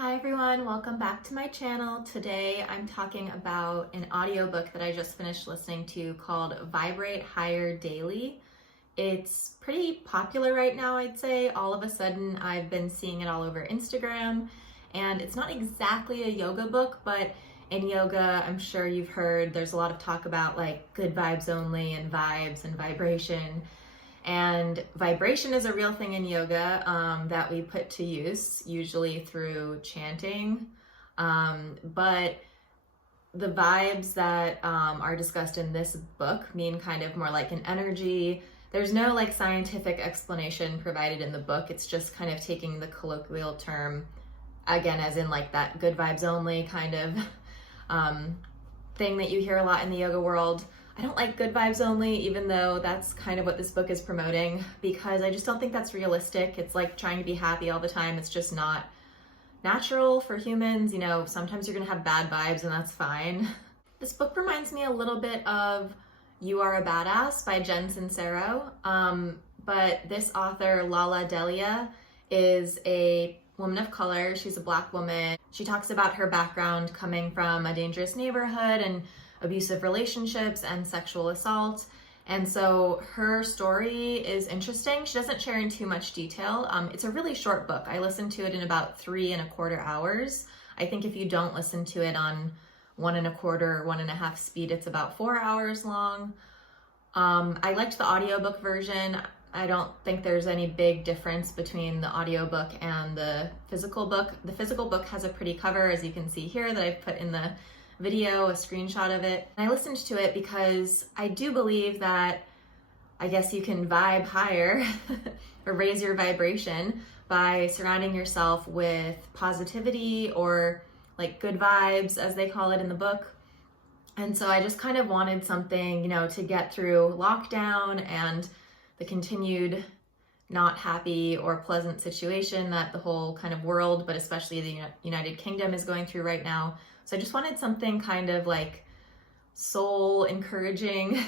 Hi everyone, welcome back to my channel. Today I'm talking about an audiobook that I just finished listening to called Vibrate Daily. It's pretty popular right now, I'd say. All of a sudden I've been seeing it all over Instagram, and it's not exactly a yoga book, but in yoga, I'm sure you've heard there's a lot of talk about like good vibes only and vibes and vibration. And vibration is a real thing in yoga that we put to use, usually through chanting. But the vibes that are discussed in this book mean kind of more like an energy. There's no like scientific explanation provided in the book. It's just kind of taking the colloquial term, again, as in like that good vibes only kind of thing that you hear a lot in the yoga world. I don't like good vibes only, even though that's kind of what this book is promoting, because I just don't think that's realistic. It's like trying to be happy all the time. It's just not natural for humans. You know, sometimes you're gonna have bad vibes and that's fine. This book reminds me a little bit of You Are a Badass by Jen Sincero, but this author, Lalah Delia, is a woman of color. She's a Black woman. She talks about her background coming from a dangerous neighborhood and abusive relationships and sexual assault. And so her story is interesting. She doesn't share in too much detail. It's a really short book. I listened to it in about 3.25 hours. I think if you don't listen to it on 1.25, 1.5 speed, it's about 4 hours long. I liked the audiobook version. I don't think there's any big difference between the audiobook and the physical book. The physical book has a pretty cover, as you can see here, that I've put in the video, a screenshot of it. And I listened to it because I do believe that I guess you can vibe higher or raise your vibration by surrounding yourself with positivity or like good vibes, as they call it in the book. And so I just kind of wanted something, you know, to get through lockdown and the continued not happy or pleasant situation that the whole kind of world, but especially the United Kingdom, is going through right now. So I just wanted something kind of like soul encouraging,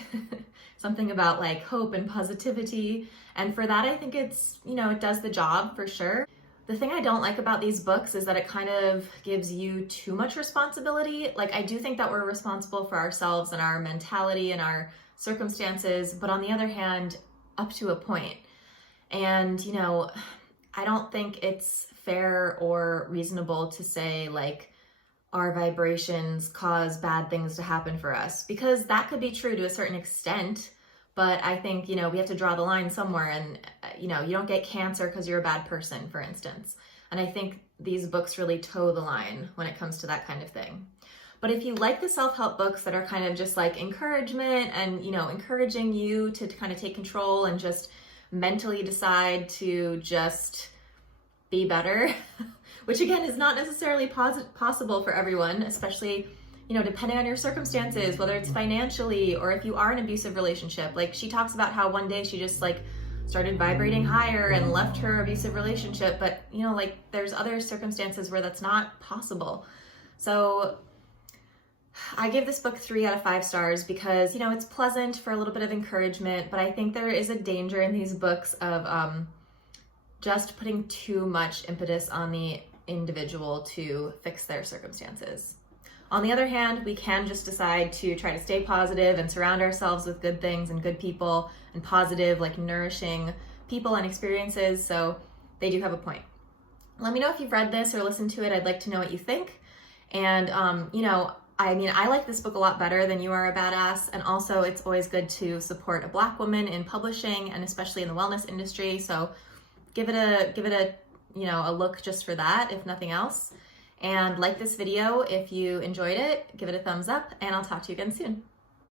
something about like hope and positivity. And for that, I think it's, you know, it does the job for sure. The thing I don't like about these books is that it kind of gives you too much responsibility. Like, I do think that we're responsible for ourselves and our mentality and our circumstances, but on the other hand, up to a point. And, you know, I don't think it's fair or reasonable to say like our vibrations cause bad things to happen for us, because that could be true to a certain extent. But I think, you know, we have to draw the line somewhere, and, you know, you don't get cancer because you're a bad person, for instance. And I think these books really toe the line when it comes to that kind of thing. But if you like the self-help books that are kind of just like encouragement and, you know, encouraging you to kind of take control and just mentally decide to just be better, which again is not necessarily possible for everyone, especially, you know, depending on your circumstances, whether it's financially or if you are in an abusive relationship. Like, she talks about how one day she just like started vibrating higher and left her abusive relationship, but, you know, like there's other circumstances where that's not possible. So I give this book 3 out of 5 stars because, you know, it's pleasant for a little bit of encouragement, but I think there is a danger in these books of just putting too much impetus on the individual to fix their circumstances. On the other hand, we can just decide to try to stay positive and surround ourselves with good things and good people and positive, like nourishing people and experiences. So they do have a point. Let me know if you've read this or listened to it. I'd like to know what you think. And, you know, I mean, I like this book a lot better than You Are a Badass. And also it's always good to support a Black woman in publishing and especially in the wellness industry. So give it a, you know, a look just for that, if nothing else. And like this video if you enjoyed it, give it a thumbs up, and I'll talk to you again soon.